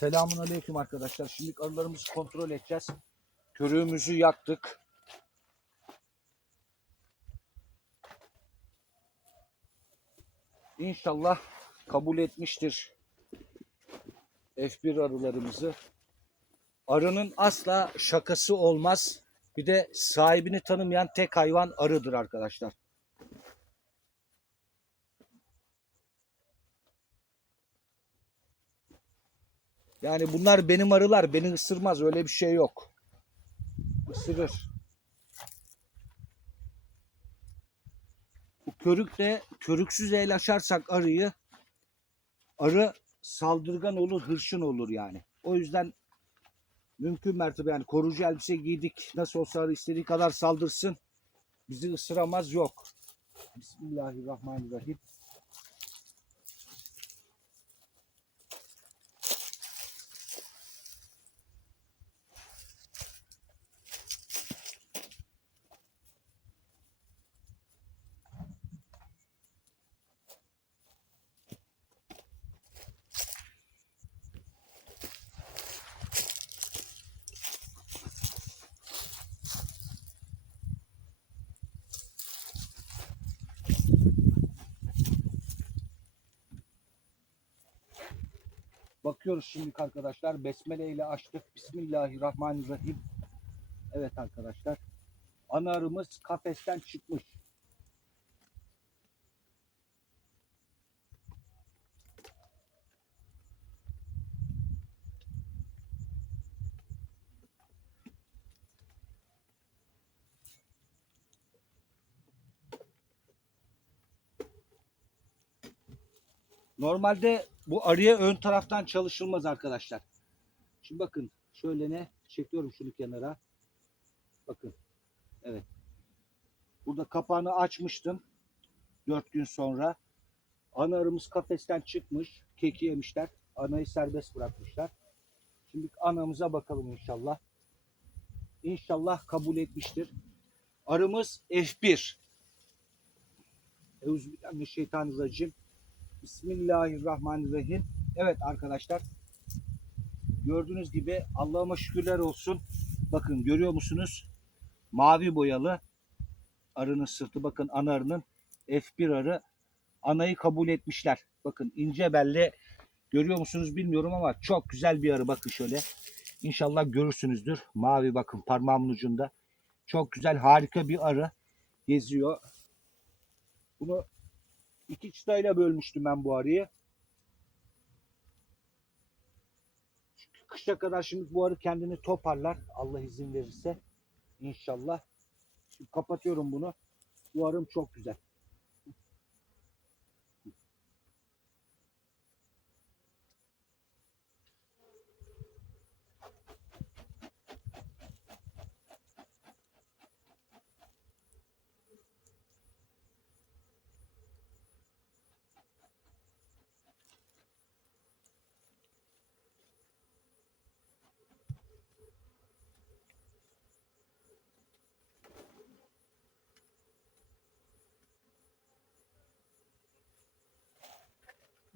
Selamun aleyküm arkadaşlar. Şimdi arılarımızı kontrol edeceğiz. Körüğümüzü yaktık. İnşallah kabul etmiştir F1 arılarımızı. Arının asla şakası olmaz. Bir de sahibini tanımayan tek hayvan arıdır arkadaşlar. Yani bunlar benim arılar. Beni ısırmaz. Öyle bir şey yok. Isırır. Bu körükle körüksüz el açarsak arıyı arı saldırgan olur, hırçın olur yani. O yüzden mümkün mertebe yani koruyucu elbise giydik. Nasıl olsa arı istediği kadar saldırsın. Bizi ısıramaz yok. Bismillahirrahmanirrahim. Bakıyoruz şimdi arkadaşlar. Besmele ile açtık. Bismillahirrahmanirrahim. Evet arkadaşlar. Ana arımız kafesten çıkmış. Normalde bu arıya ön taraftan çalışılmaz arkadaşlar. Şimdi bakın şöyle ne çekiyorum şunu kenara. Bakın. Evet. Burada kapağını açmıştım. 4 gün sonra. Ana arımız kafesten çıkmış. Keki yemişler. Anayı serbest bırakmışlar. Şimdi anamıza bakalım inşallah. İnşallah kabul etmiştir. Arımız F1. Euzubillahimineşşeytanirracim. Bismillahirrahmanirrahim. Evet arkadaşlar. Gördüğünüz gibi Allah'ıma şükürler olsun. Bakın görüyor musunuz? Mavi boyalı arının sırtı. Bakın ana arının F1 arı. Anayı kabul etmişler. Bakın ince belli. Görüyor musunuz bilmiyorum ama çok güzel bir arı. Bakın şöyle. İnşallah görürsünüzdür. Mavi bakın parmağımın ucunda. Çok güzel harika bir arı. Geziyor. Bunu İki çıtayla bölmüştüm ben bu arıyı. Çünkü kışa kadar şimdi bu arı kendini toparlar. Allah izin verirse. İnşallah. Şimdi kapatıyorum bunu. Bu arım çok güzel.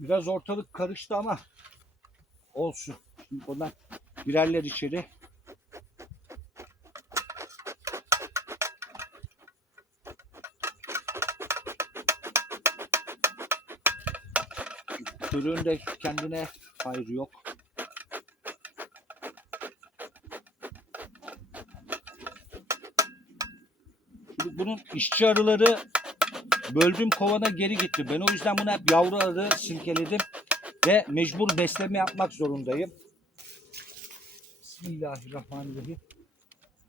Biraz ortalık karıştı ama olsun. Şimdi buradan girerler içeri. Kuyruğun da kendine hayır yok. Bunun işçi arıları böldüğüm kovana geri gitti. Ben o yüzden bunu hep yavru arı silkeledim ve mecbur besleme yapmak zorundayım. Bismillahirrahmanirrahim.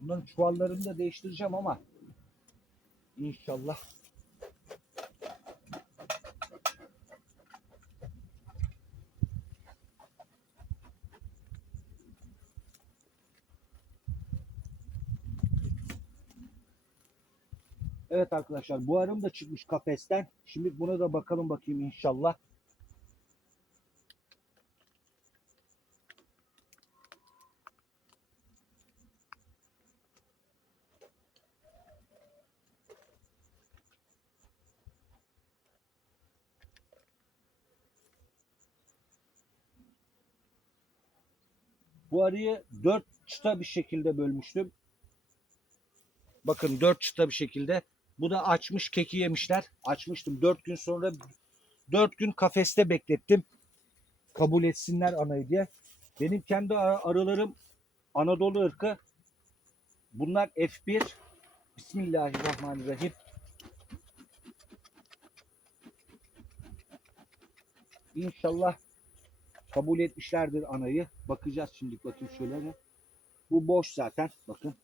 Bunların çuvallarını da değiştireceğim ama inşallah Evet arkadaşlar bu arım da çıkmış kafesten. Şimdi buna da bakalım bakayım inşallah. Bu arıyı dört çıta bir şekilde bölmüştüm. Bakın dört çıta bir şekilde. Bu da açmış keki yemişler. Açmıştım. Dört gün sonra dört gün kafeste beklettim. Kabul etsinler anayı diye. Benim kendi ar- arılarım Anadolu ırkı. Bunlar F1. Bismillahirrahmanirrahim. İnşallah kabul etmişlerdir anayı. Bakacağız şimdi bakayım şöyle. Bu boş zaten. Bakın.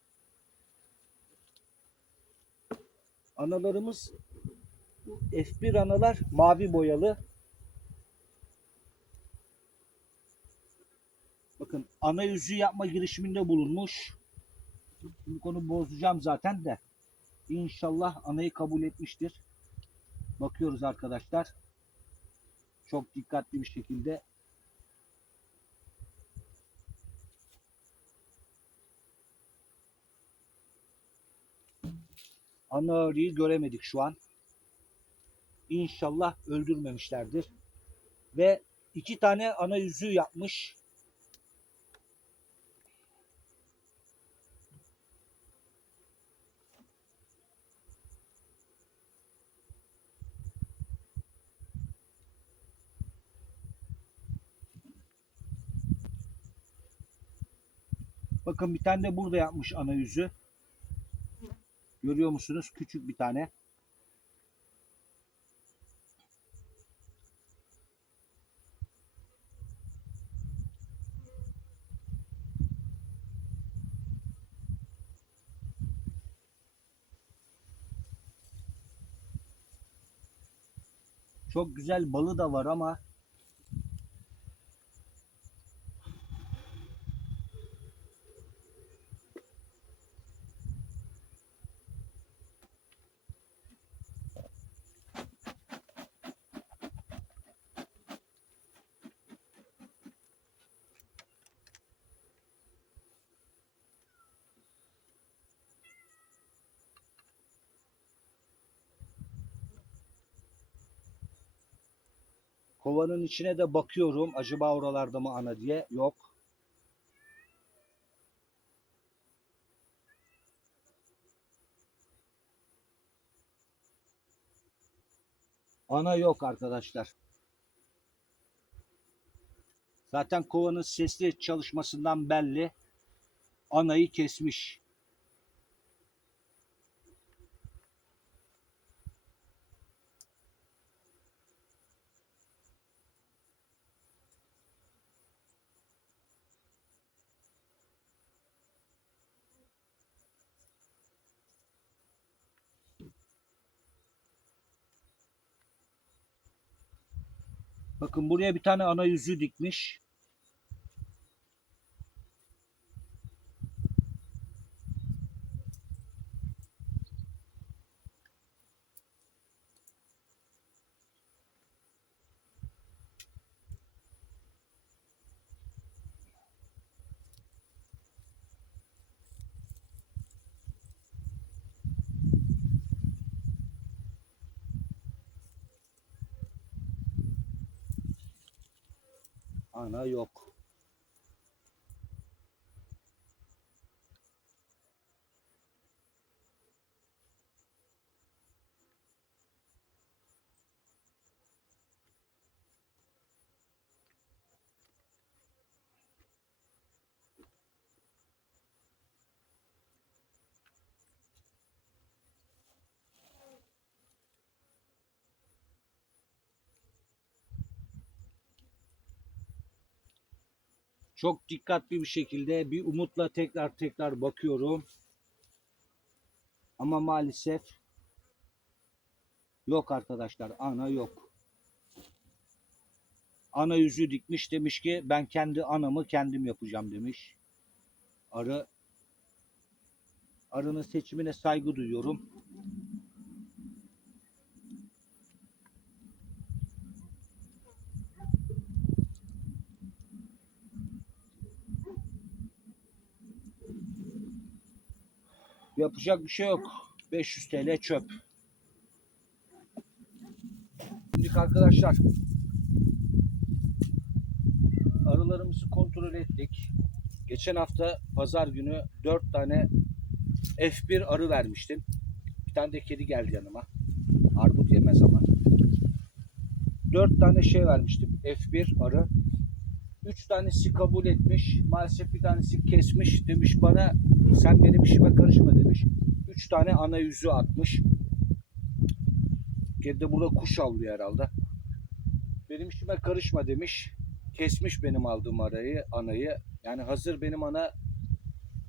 Analarımız bu F1 analar mavi boyalı. Bakın ana yüzü yapma girişiminde bulunmuş. Şimdi konu bozacağım zaten de. İnşallah anayı kabul etmiştir. Bakıyoruz arkadaşlar. Çok dikkatli bir şekilde ana arıyı göremedik şu an. İnşallah öldürmemişlerdir. Ve iki tane ana yüzüğü yapmış. Bakın bir tane de burada yapmış ana yüzü. Görüyor musunuz? Küçük bir tane. Çok güzel balı da var ama kovanın içine de bakıyorum. Acaba oralarda mı ana diye. Yok. Ana yok arkadaşlar. Zaten kovanın sesli çalışmasından belli. Anayı kesmiş. Bakın buraya bir tane ana yüzüğü dikmiş. Ana yok. Çok dikkatli bir şekilde bir umutla tekrar tekrar bakıyorum. Ama maalesef yok arkadaşlar. Ana yok. Ana yüzü dikmiş demiş ki ben kendi anamı kendim yapacağım demiş. Arı arının seçimine saygı duyuyorum. Yapacak bir şey yok. 500 TL çöp. Şimdi arkadaşlar arılarımızı kontrol ettik. Geçen hafta pazar günü 4 tane F1 arı vermiştim. Bir tane de kedi geldi yanıma. Armut yemez ama. 4 tane şey vermiştim. F1 arı. 3 tanesi kabul etmiş. Maalesef bir tanesi kesmiş. Demiş bana sen benim işime karışma demiş. 3 tane ana yüzü atmış. Kedi burada kuş avlıyor herhalde. Benim işime karışma demiş. Kesmiş benim aldığım arayı, anayı. Yani hazır benim ana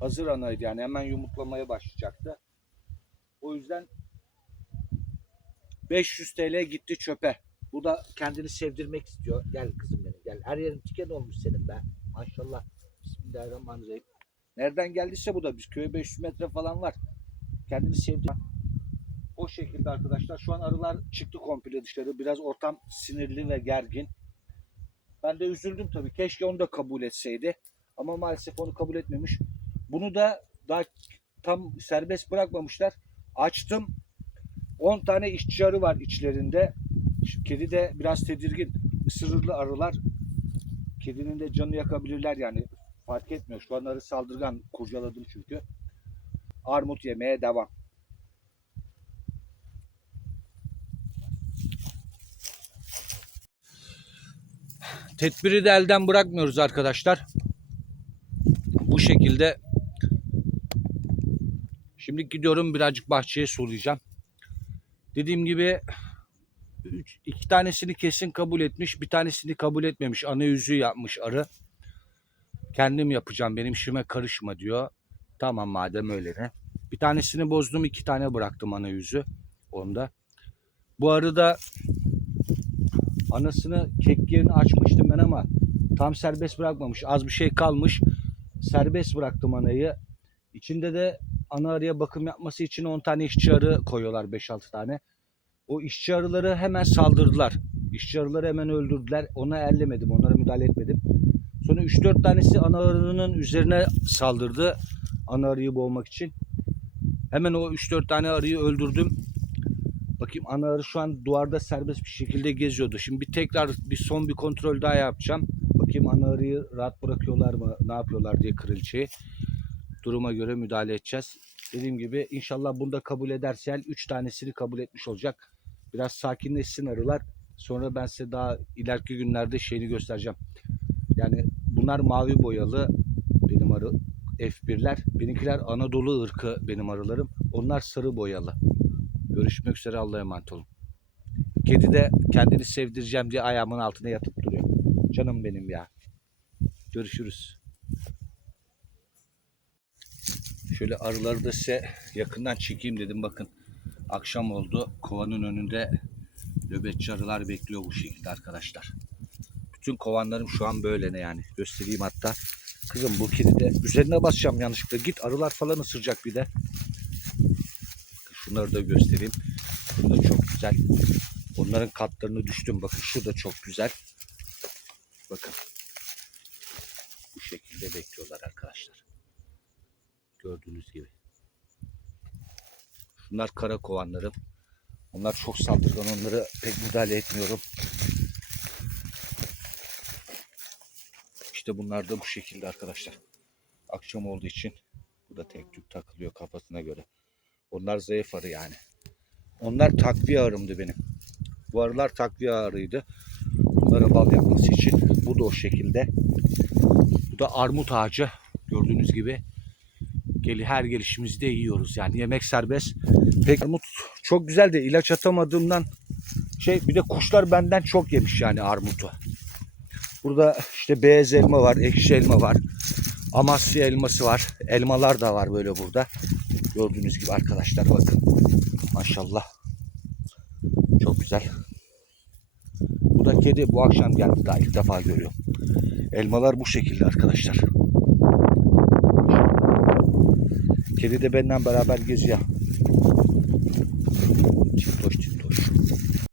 hazır anaydı yani hemen yumurtlamaya başlayacaktı. O yüzden 500 TL gitti çöpe. Bu da kendini sevdirmek istiyor. Gel kızım benim gel. Her yerin tiken olmuş senin be. Maşallah. Bismillahirrahmanirrahim. Nereden geldiyse bu da biz köye 500 metre falan var. Kendini sevdi. O şekilde arkadaşlar. Şu an arılar çıktı komple dışarı. Biraz ortam sinirli ve gergin. Ben de üzüldüm tabii. Keşke onu da kabul etseydi. Ama maalesef onu kabul etmemiş. Bunu da daha tam serbest bırakmamışlar. Açtım. 10 tane işçi arı var içlerinde. Kedi de biraz tedirgin. Isırırlı arılar. Kedinin de canını yakabilirler yani. Fark etmiyor. Şu an arı saldırgan. Kurcaladım çünkü. Armut yemeye devam. Tedbiri de elden bırakmıyoruz arkadaşlar. Bu şekilde Şimdi gidiyorum birazcık bahçeye sulayacağım. Dediğim gibi iki tanesini kesin kabul etmiş, bir tanesini kabul etmemiş. Ana yüzü yapmış arı. Kendim yapacağım, benim işime karışma diyor. Tamam madem öyle ne. Bir tanesini bozdum, iki tane bıraktım ana yüzü onda. Bu arı da anasını kek yerini açmıştım ben ama tam serbest bırakmamış. Az bir şey kalmış. Serbest bıraktım anayı. İçinde de ana arıya bakım yapması için 10 tane işçi arı koyuyorlar 5-6 tane. O işçi arıları hemen saldırdılar. İşçi arıları hemen öldürdüler. Ona ellemedim, onlara müdahale etmedim. Sonra 3-4 tanesi ana arının üzerine saldırdı. Ana arıyı boğmak için. Hemen o 3-4 tane arıyı öldürdüm. Bakayım ana arı şu an duvarda serbest bir şekilde geziyordu. Şimdi bir tekrar bir son bir kontrol daha yapacağım. Bakayım ana arıyı rahat bırakıyorlar mı, ne yapıyorlar diye kraliçeyi duruma göre müdahale edeceğiz. Dediğim gibi inşallah bunu da kabul ederse el 3 tanesini kabul etmiş olacak. Biraz sakinleşsin arılar. Sonra ben size daha ileriki günlerde şeyini göstereceğim. Yani bunlar mavi boyalı benim arı F1'ler. Benimkiler Anadolu ırkı benim arılarım. Onlar sarı boyalı. Görüşmek üzere Allah'a emanet olun. Kedi de kendini sevdireceğim diye ayağımın altına yatıp duruyor. Canım benim ya. Görüşürüz. Şöyle arıları da size yakından çekeyim dedim. Bakın akşam oldu. Kovanın önünde nöbetçi arılar bekliyor bu şekilde arkadaşlar. Bütün kovanlarım şu an böyle ne yani. Göstereyim hatta. Kızım bu kedi de üzerine basacağım yanlışlıkla. Git arılar falan ısıracak bir de. Şunları da göstereyim. Bu da çok güzel. Onların katlarını düştüm. Bakın şu da çok güzel. Bakın. Bu şekilde bekliyorlar arkadaşlar. Gördüğünüz gibi. Şunlar kara kovanlarım. Onlar çok saldırgan. Onlara pek müdahale etmiyorum. İşte bunlar da bu şekilde arkadaşlar. Akşam olduğu için bu da tek tük takılıyor kafasına göre. Onlar zayıf arı yani. Onlar takviye arımdı benim. Bu arılar takviye arıydı. Bunlara bal yapması için. Bu da o şekilde. Bu da armut ağacı. Gördüğünüz gibi. Geli her gelişimizde yiyoruz. Yani yemek serbest. Pek armut çok güzel de ilaç atamadığımdan şey bir de kuşlar benden çok yemiş yani armutu. Burada işte beyaz elma var, ekşi elma var. Amasya elması var. Elmalar da var böyle burada. Gördüğünüz gibi arkadaşlar bakın. Maşallah. Çok güzel. Bu da kedi bu akşam geldi daha ilk defa görüyorum. Elmalar bu şekilde arkadaşlar. Kedi de benden beraber geziyor.